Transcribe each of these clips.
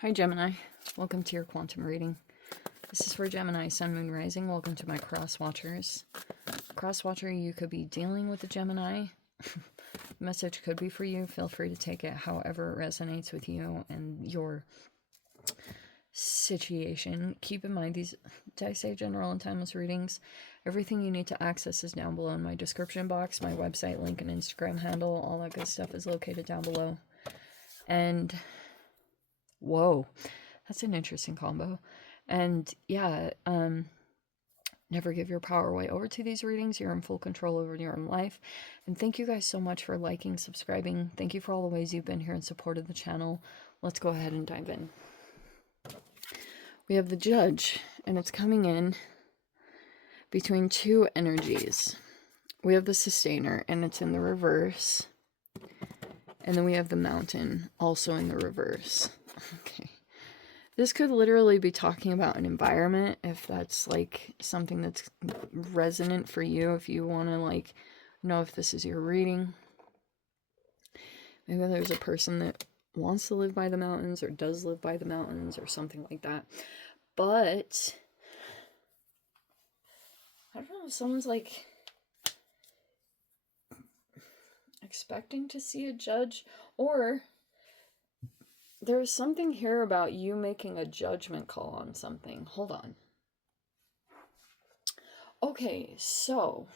Hi Gemini, welcome to your quantum reading. This is for Gemini, Sun, Moon, Rising. Welcome to my cross watchers. Cross watcher, you could be dealing with a Gemini. Message could be for you. Feel free to take it however it resonates with you and your situation. Keep in mind, these, did I say general and timeless readings? Everything you need to access is down below in my description box. My website link and Instagram handle, all that good stuff is located down below. And whoa, that's an interesting combo. And yeah, never give your power away. Over to these readings, you're in full control over your own life. And thank you guys so much for liking, subscribing. Thank you for all the ways you've been here and supported the channel. Let's go ahead and dive in. We have the Judge, and it's coming in between two energies. We have the Sustainer, and it's in the reverse. And then we have the Mountain, also in the reverse. Okay. This could literally be talking about an environment, if that's like something that's resonant for you, if you want to like know if this is your reading. Maybe there's a person that wants to live by the mountains or does live by the mountains or something like that. But I don't know if someone's like expecting to see a judge, or there's something here about you making a judgment call on something. Hold on. Okay, so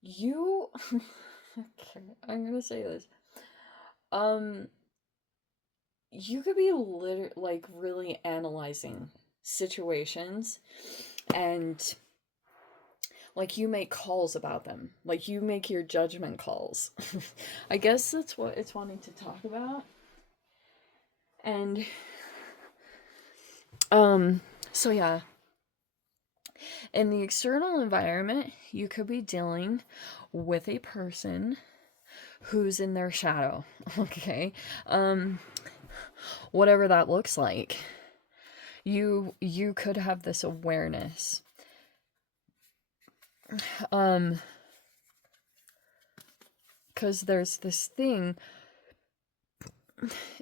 you okay, I'm gonna say this. You could be like really analyzing situations, and like you make calls about them. Like you make your judgment calls. I guess that's what it's wanting to talk about. And so yeah. In the external environment, you could be dealing with a person who's in their shadow, okay? Whatever that looks like. You could have this awareness. Because there's this thing.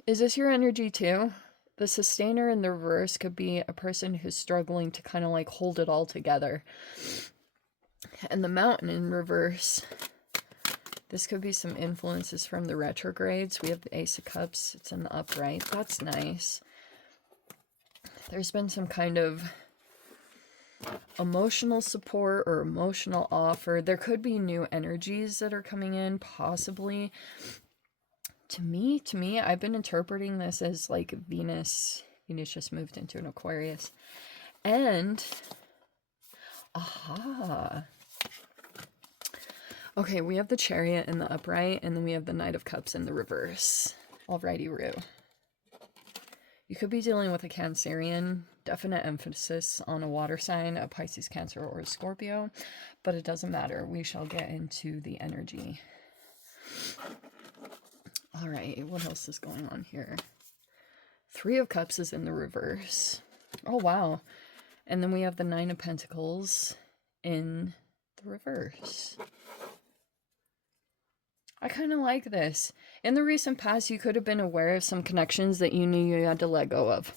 Is this your energy too? The Sustainer in the reverse could be a person who's struggling to kind of like hold it all together. And the Mountain in reverse, this could be some influences from the retrogrades. We have the Ace of Cups. It's in the upright. That's nice. There's been some kind of emotional support or emotional offer. There could be new energies that are coming in, possibly. To me, I've been interpreting this as like Venus just moved into an Aquarius. And, aha. Okay, we have the Chariot in the upright, and then we have the Knight of Cups in the reverse. Alrighty, Roo. You could be dealing with a Cancerian, definite emphasis on a water sign, a Pisces, Cancer, or a Scorpio, but it doesn't matter. We shall get into the energy. All right, what else is going on here? Three of Cups is in the reverse. Oh, wow. And then we have the Nine of Pentacles in the reverse. I kind of like this. In the recent past, you could have been aware of some connections that you knew you had to let go of.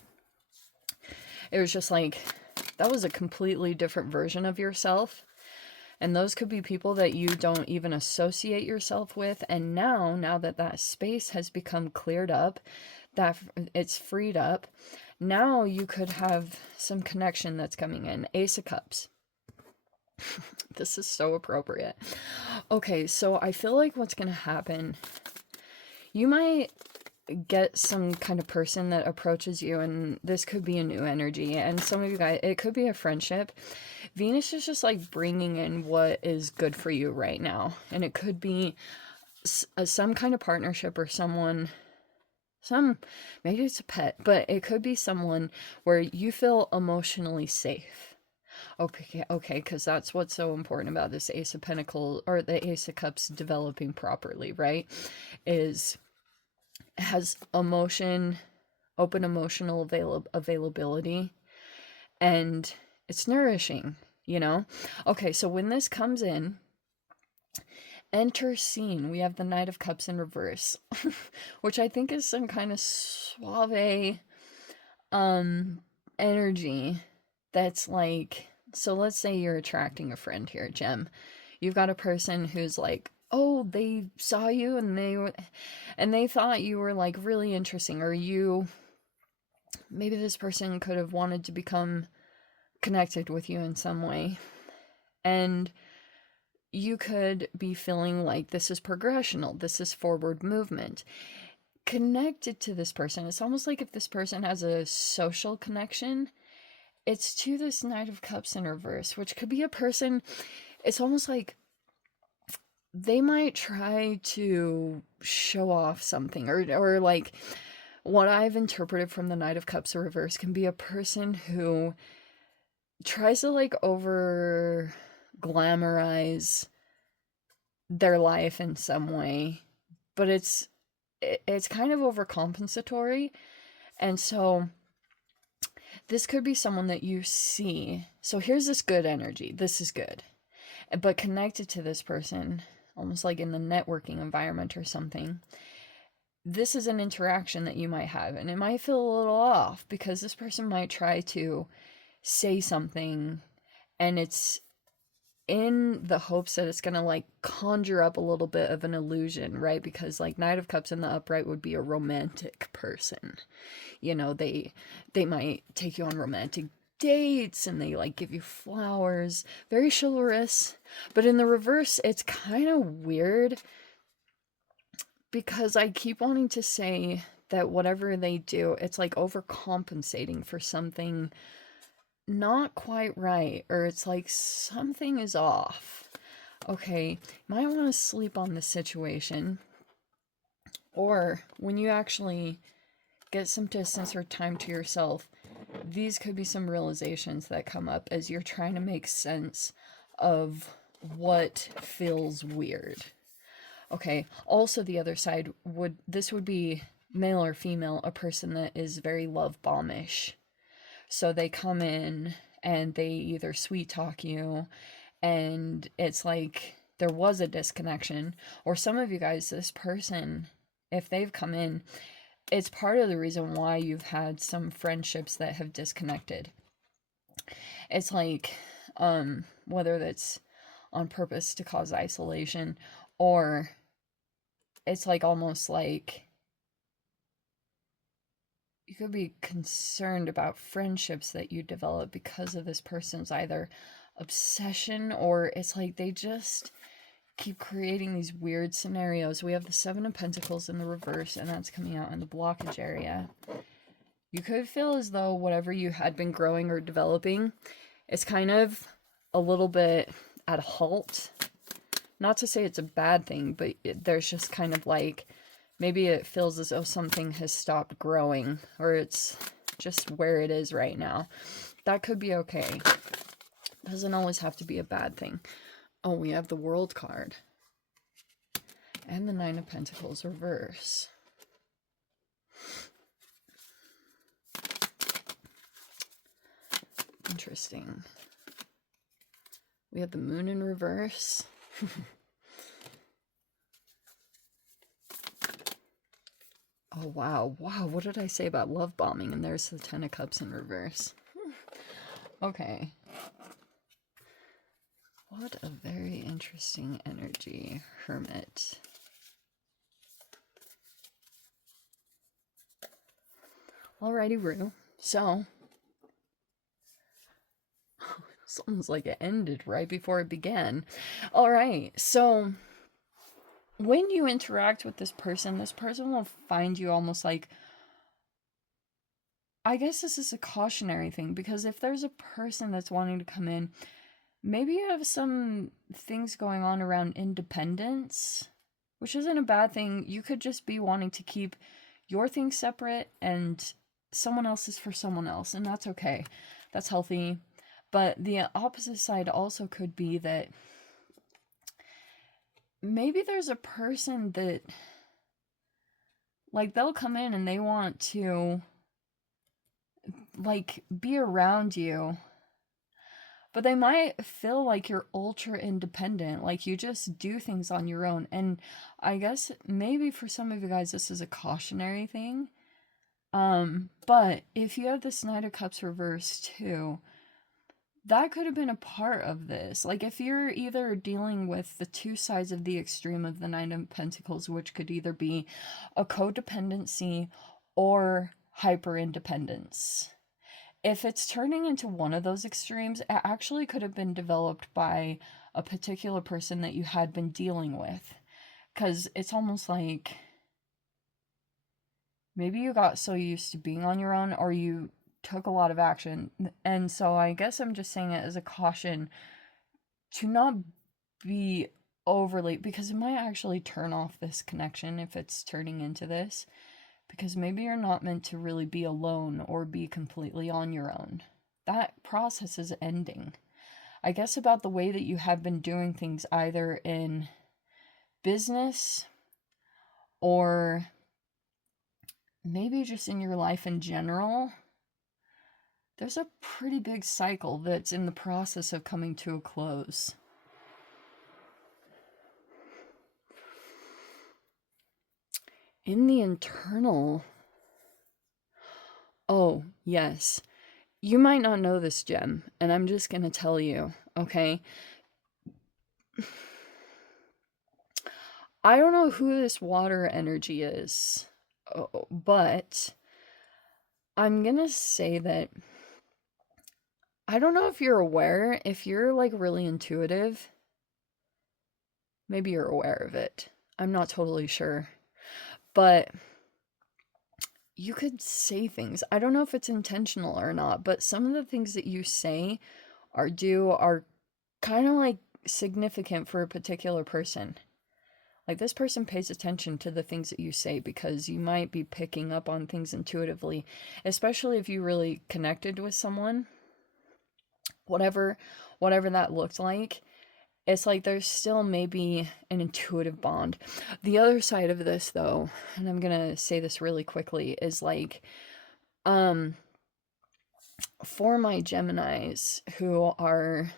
It was just like, that was a completely different version of yourself. And those could be people that you don't even associate yourself with. And now that that space has become cleared up, that it's freed up, now you could have some connection that's coming in. Ace of Cups. This is so appropriate. Okay, so I feel like what's going to happen, you might get some kind of person that approaches you, and this could be a new energy, and some of you guys, it could be a friendship. Venus is just like bringing in what is good for you right now, and it could be some kind of partnership or someone, maybe it's a pet, but it could be someone where you feel emotionally safe. Okay, because that's what's so important about this Ace of Pentacles, or the Ace of Cups developing properly, right? Is has emotion, open emotional availability, and it's nourishing, you know? Okay, so when this comes in, Enter scene. We have the Knight of Cups in reverse, which I think is some kind of suave energy that's like, so let's say you're attracting a friend here, Gem. You've got a person who's like, oh, they saw you and they thought you were like really interesting, or maybe this person could have wanted to become connected with you in some way. And you could be feeling like this is progressional, this is forward movement. Connected to this person, it's almost like if this person has a social connection, it's to this Knight of Cups in reverse, which could be a person, it's almost like they might try to show off something, or like what I've interpreted from the Knight of Cups in reverse can be a person who tries to like over glamorize their life in some way, but it's kind of overcompensatory. And so this could be someone that you see. So here's this good energy. This is good. But connected to this person, almost like in the networking environment or something, this is an interaction that you might have. And it might feel a little off because this person might try to say something and it's in the hopes that it's going to like conjure up a little bit of an illusion, right? Because like Knight of Cups in the upright would be a romantic person. You know, they might take you on romantic dates and they like give you flowers, very chivalrous. But in the reverse, it's kind of weird because I keep wanting to say that whatever they do, it's like overcompensating for something not quite right, or it's like something is off. Okay, you might want to sleep on this situation, or when you actually get some distance or time to yourself, these could be some realizations that come up as you're trying to make sense of what feels weird. Okay, also the other side would be male or female, a person that is very love bombish. So they come in and they either sweet talk you and it's like there was a disconnection, or some of you guys, this person, if they've come in, it's part of the reason why you've had some friendships that have disconnected. It's like, whether that's on purpose to cause isolation, or it's like almost like you could be concerned about friendships that you develop because of this person's either obsession, or it's like they just keep creating these weird scenarios. We have the Seven of Pentacles in the reverse, and that's coming out in the blockage area. You could feel as though whatever you had been growing or developing, it's kind of a little bit at a halt. Not to say it's a bad thing, but there's just kind of like, maybe it feels as though something has stopped growing, or it's just where it is right now. That could be okay. Doesn't always have to be a bad thing. Oh, we have the World card. And the Nine of Pentacles reverse. Interesting. We have the Moon in reverse. Oh, wow. Wow, what did I say about love bombing? And there's the Ten of Cups in reverse. Okay. What a very interesting energy, Hermit. Alrighty, Rue. So, sounds like it ended right before it began. Alright, so when you interact with this person will find you almost like, I guess this is a cautionary thing, because if there's a person that's wanting to come in, maybe you have some things going on around independence, which isn't a bad thing. You could just be wanting to keep your things separate and someone else's for someone else, and that's okay. That's healthy. But the opposite side also could be that maybe there's a person that, like, they'll come in and they want to, like, be around you, But they might feel like you're ultra independent, like you just do things on your own. And I guess maybe for some of you guys, this is a cautionary thing. But if you have this Knight of Cups reversed too, that could have been a part of this. Like, if you're either dealing with the two sides of the extreme of the Nine of Pentacles, which could either be a codependency or hyper independence. If it's turning into one of those extremes, it actually could have been developed by a particular person that you had been dealing with. Because it's almost like maybe you got so used to being on your own, or you took a lot of action. And so I guess I'm just saying it as a caution to not be overly, because it might actually turn off this connection if it's turning into this, because maybe you're not meant to really be alone or be completely on your own. That process is ending. I guess about the way that you have been doing things, either in business or maybe just in your life in general. There's a pretty big cycle that's in the process of coming to a close. In the internal, oh, yes. You might not know this, Gem, and I'm just going to tell you, okay? I don't know who this water energy is, but I'm going to say that I don't know if you're aware, if you're like really intuitive, maybe you're aware of it. I'm not totally sure. But you could say things. I don't know if it's intentional or not, but some of the things that you say or do are kind of like significant for a particular person. Like, this person pays attention to the things that you say because you might be picking up on things intuitively, especially if you really connected with someone. Whatever that looked like, it's like there's still maybe an intuitive bond. The other side of this, though, and I'm gonna say this really quickly, is like, for my Geminis who are,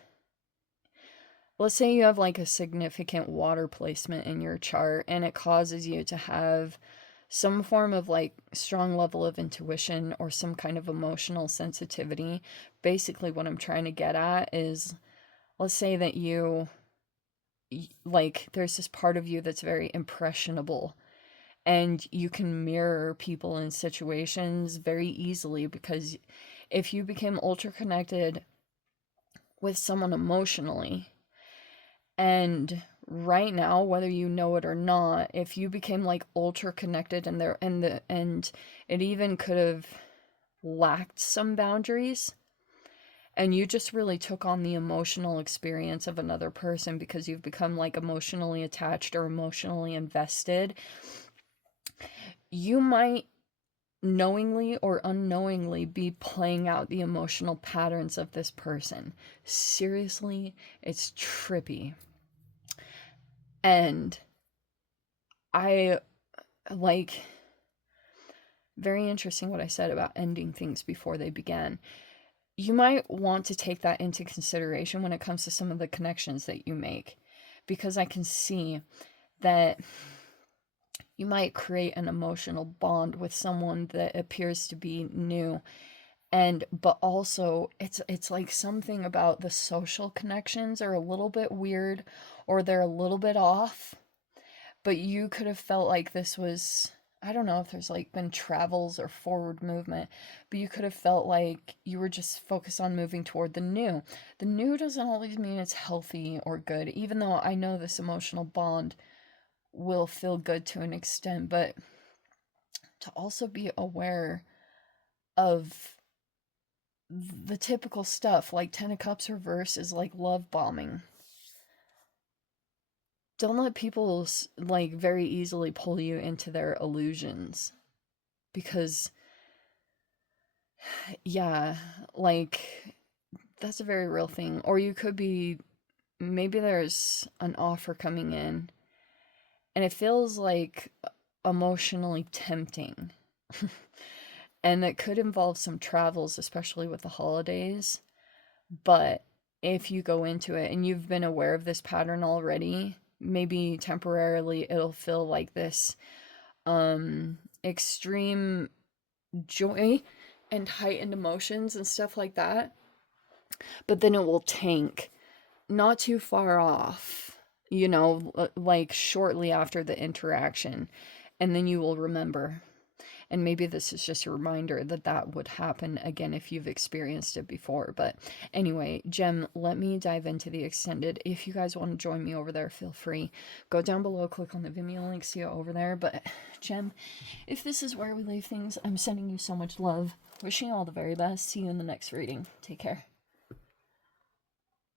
let's say you have like a significant water placement in your chart and it causes you to have some form of like strong level of intuition or some kind of emotional sensitivity. Basically, what I'm trying to get at is, let's say that you, like, there's this part of you that's very impressionable and you can mirror people in situations very easily, because if you became ultra connected with someone emotionally, and right now, whether you know it or not, if you became like ultra connected and it even could have lacked some boundaries, and you just really took on the emotional experience of another person because you've become like emotionally attached or emotionally invested, you might knowingly or unknowingly be playing out the emotional patterns of this person. Seriously, it's trippy. And I like, very interesting what I said about ending things before they began. You might want to take that into consideration when it comes to some of the connections that you make, because I can see that you might create an emotional bond with someone that appears to be new, but also it's like something about the social connections are a little bit weird, or they're a little bit off. But you could have felt like this was, I don't know if there's like been travels or forward movement, but you could have felt like you were just focused on moving toward the new. The new doesn't always mean it's healthy or good, even though I know this emotional bond will feel good to an extent, but to also be aware of the typical stuff, like Ten of Cups reverse is like love bombing. Don't let people like very easily pull you into their illusions, because yeah, like, that's a very real thing. Or you could be, maybe there's an offer coming in and it feels like emotionally tempting. And it could involve some travels, especially with the holidays, but if you go into it and you've been aware of this pattern already, maybe temporarily it'll feel like this extreme joy and heightened emotions and stuff like that, but then it will tank not too far off, you know, like shortly after the interaction, and then you will remember. And maybe this is just a reminder that that would happen again if you've experienced it before. But anyway, Gem, let me dive into the extended. If you guys want to join me over there, feel free. Go down below, click on the Vimeo link, see it over there. But Gem, if this is where we leave things, I'm sending you so much love. Wishing you all the very best. See you in the next reading. Take care.